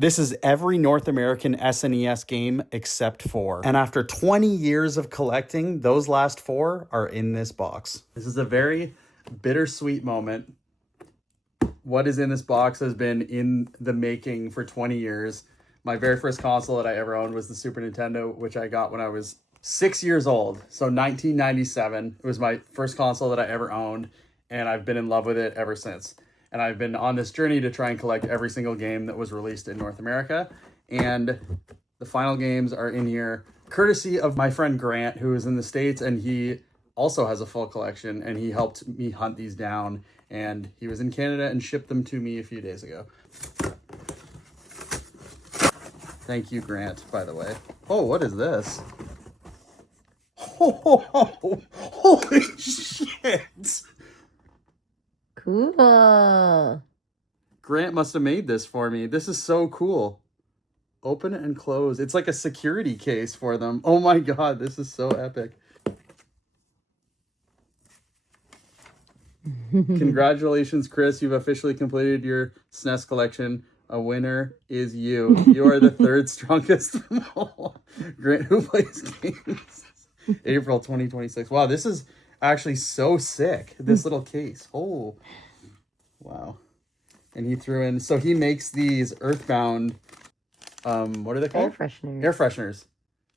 This is every North American SNES game except 4. And after 20 years of collecting, those last 4 are in this box. This is a very bittersweet moment. What is in this box has been in the making for 20 years. My very first console that I ever owned was the Super Nintendo, which I got when I was 6 years old. So 1997, it was my first console that I ever owned, and I've been in love with it ever since. And I've been on this journey to try and collect every single game that was released in North America. And the final games are in here, courtesy of my friend Grant, who is in the States, and he also has a full collection, and he helped me hunt these down. And he was in Canada and shipped them to me a few days ago. Thank you, Grant, by the way. Oh, what is this? Oh, holy shit! Cool. Grant must have made this for me. This is so cool. Open and close. It's like a security case for them. Oh my god, this is so epic. Congratulations, Chris. You've officially completed your SNES collection. A winner is you. You are the third strongest from all. Grant, who plays games. April 2026. Wow, this is actually so sick. This little case. Oh, wow. And he threw in, so he makes these Earthbound, what are they called? Air fresheners. Air fresheners.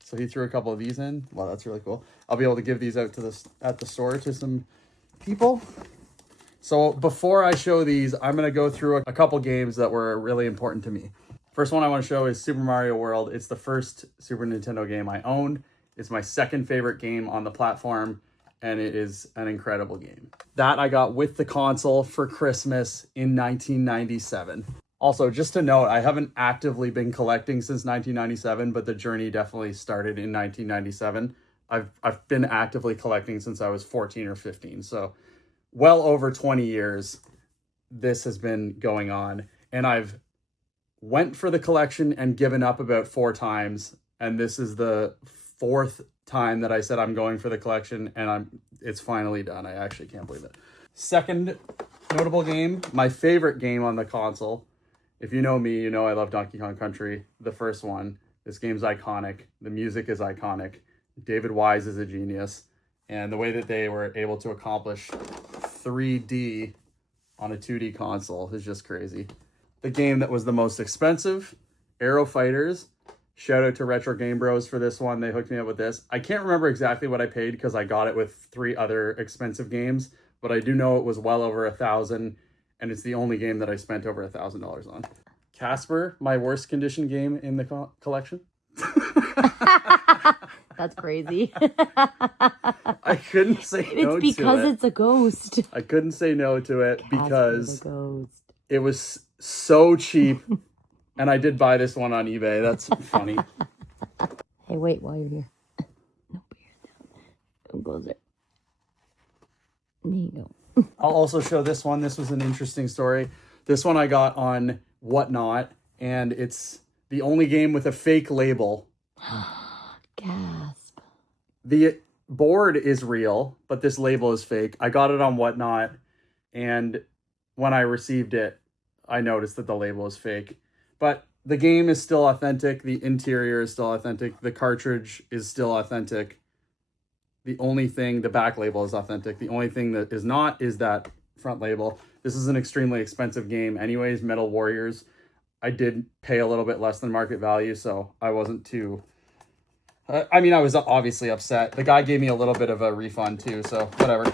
So he threw a couple of these in. Wow, that's really cool. I'll be able to give these out to this at the store to some people. So before I show these, I'm going to go through a couple games that were really important to me. First one I want to show is Super Mario World. It's the first Super Nintendo game I owned. It's my second favorite game on the platform, and it is an incredible game. That I got with the console for Christmas in 1997. Also, just to note, I haven't actively been collecting since 1997, but the journey definitely started in 1997. I've been actively collecting since I was 14 or 15, so well over 20 years this has been going on. And I've went for the collection and given up about 4 times, and this is the 4th time that I said I'm going for the collection, and it's finally done. I actually can't believe it. Second notable game, my favorite game on the console. If you know me, you know I love Donkey Kong Country, the first one. This game's iconic. The music is iconic. David Wise is a genius. And the way that they were able to accomplish 3D on a 2D console is just crazy. The game that was the most expensive, Aero Fighters. Shout out to Retro Game Bros for this one. They hooked me up with this. I can't remember exactly what I paid because I got it with 3 other expensive games, but I do know it was well over $1,000, and it's the only game that I spent over $1,000 on. Casper, my worst condition game in the collection. That's crazy. I couldn't say no to it. It's because it's a ghost. I couldn't say no to it because the ghost. It was so cheap. And I did buy this one on eBay. That's funny. Hey, wait while you're here. No, put your hand down. Don't go there. There you go. I'll also show this one. This was an interesting story. This one I got on Whatnot, and it's the only game with a fake label. Gasp. The board is real, but this label is fake. I got it on Whatnot, and when I received it, I noticed that the label is fake. But the game is still authentic. The interior is still authentic. The cartridge is still authentic. The only thing, the back label is authentic. The only thing that is not is that front label. This is an extremely expensive game anyways, Metal Warriors. I did pay a little bit less than market value, so I wasn't too... I mean, I was obviously upset. The guy gave me a little bit of a refund too, so whatever.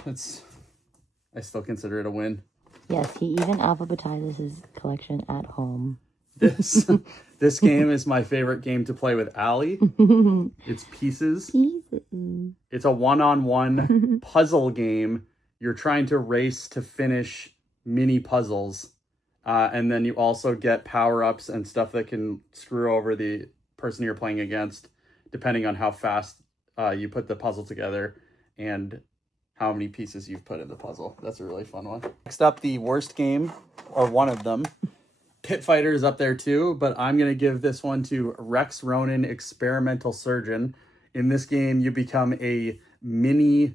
I still consider it a win. Yes, he even alphabetizes his collection at home. This game is my favorite game to play with Allie. It's Pieces. It's a one-on-one puzzle game. You're trying to race to finish mini puzzles. And then you also get power-ups and stuff that can screw over the person you're playing against, depending on how fast you put the puzzle together and how many pieces you've put in the puzzle. That's a really fun one. Next up, the worst game, or one of them. Pit Fighter is up there too, but I'm going to give this one to Rex Ronan, Experimental Surgeon. In this game, you become a mini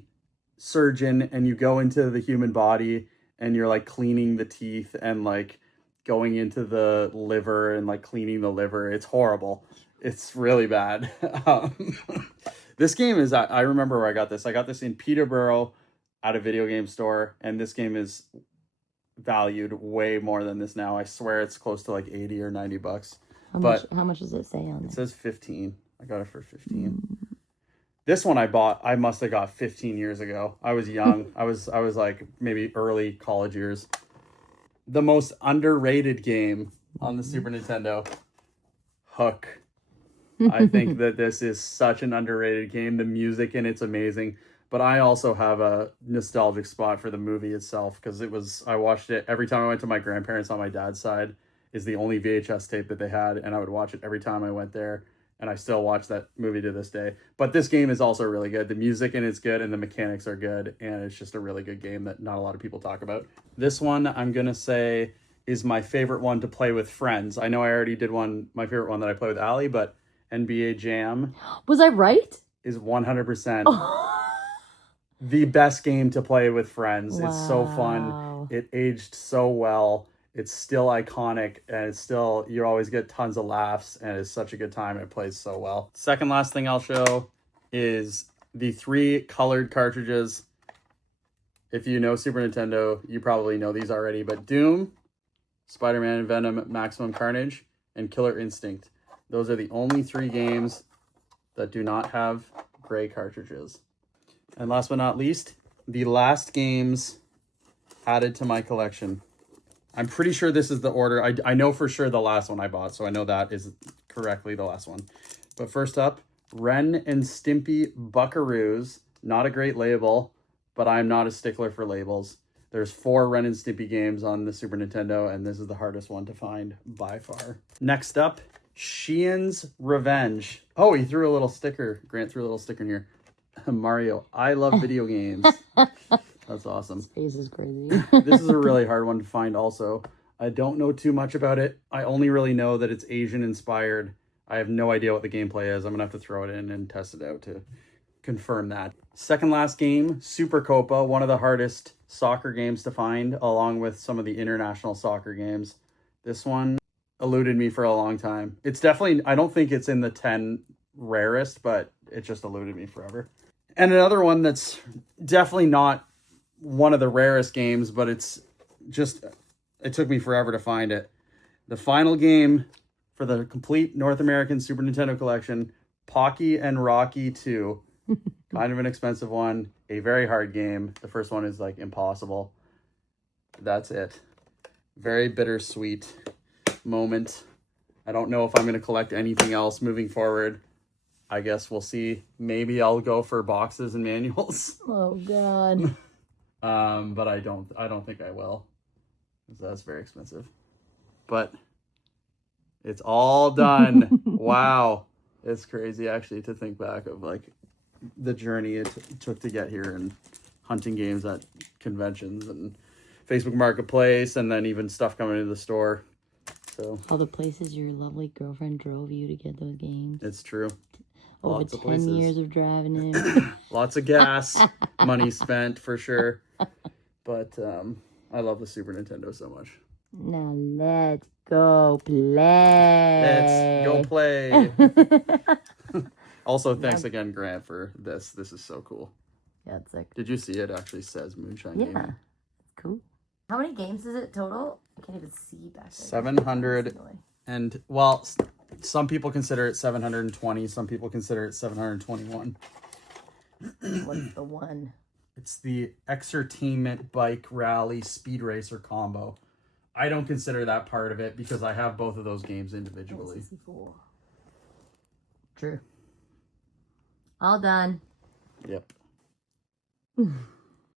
surgeon and you go into the human body and you're like cleaning the teeth and like going into the liver and like cleaning the liver. It's horrible. It's really bad. This game is, I remember where I got this. I got this in Peterborough at a video game store, and this game is valued way more than this now. I swear it's close to like 80 or 90 bucks. How much does it say on there? It says 15. I got it for 15. This one I must have got 15 years ago. I was young. I was like maybe early college years. The most underrated game on the Super Nintendo, Hook. I think that this is such an underrated game. The music in it's amazing. But I also have a nostalgic spot for the movie itself because I watched it every time I went to my grandparents on my dad's side. Is the only VHS tape that they had, and I would watch it every time I went there. And I still watch that movie to this day. But this game is also really good. The music in it's good, and the mechanics are good, and it's just a really good game that not a lot of people talk about. This one, I'm going to say, is my favorite one to play with friends. I know I already did my favorite one that I play with Allie, but NBA Jam... Was I right? ...is 100% the best game to play with friends. Wow. It's so fun. It aged so well. It's still iconic, and it's still, you always get tons of laughs, and it's such a good time. It plays so well. Second last thing I'll show is the 3 colored cartridges. If you know Super Nintendo, you probably know these already, but Doom, Spider-Man, Venom, Maximum Carnage, and Killer Instinct. Those are the only 3 games that do not have gray cartridges. And last but not least, the last games added to my collection. I'm pretty sure this is the order. I know for sure the last one I bought, so I know that is correctly the last one. But first up, Ren and Stimpy Buckaroos. Not a great label, but I'm not a stickler for labels. There's 4 Ren and Stimpy games on the Super Nintendo, and this is the hardest one to find by far. Next up, Sheehan's Revenge. Oh, he threw a little sticker. Grant threw a little sticker in here. Mario, I love video games. That's awesome. His face is crazy. This is a really hard one to find also. I don't know too much about it. I only really know that it's Asian inspired. I have no idea what the gameplay is. I'm going to have to throw it in and test it out to confirm that. Second last game, Super Copa, one of the hardest soccer games to find, along with some of the international soccer games. This one eluded me for a long time. It's definitely, I don't think it's in the 10 rarest, but it just eluded me forever. And another one that's definitely not one of the rarest games, but it took me forever to find it. The final game for the complete North American Super Nintendo collection, Pocky and Rocky 2. Kind of an expensive one, a very hard game. The first one is like impossible. That's it. Very bittersweet moment. I don't know if I'm going to collect anything else moving forward. I guess we'll see. Maybe I'll go for boxes and manuals. Oh God. But I don't think I will. That's very expensive. But it's all done. Wow. It's crazy actually to think back of like the journey it took to get here and hunting games at conventions and Facebook Marketplace and then even stuff coming into the store. So all the places your lovely girlfriend drove you to get those games. It's true. Over Lots of 10 places. years of driving it. Lots of gas, money spent for sure. But I love the Super Nintendo so much. Now let's go play. Let's go play. Also, thanks again, Grant, for this. This is so cool. Yeah, it's sick. Did you see it actually says Moonshine Gaming? Yeah, it's cool. How many games is it total? I can't even see back there. 700. And, well, some people consider it 720. Some people consider it 721. What's the one? It's the Exertainment Bike Rally Speed Racer combo. I don't consider that part of it because I have both of those games individually. 64. True. All done. Yep.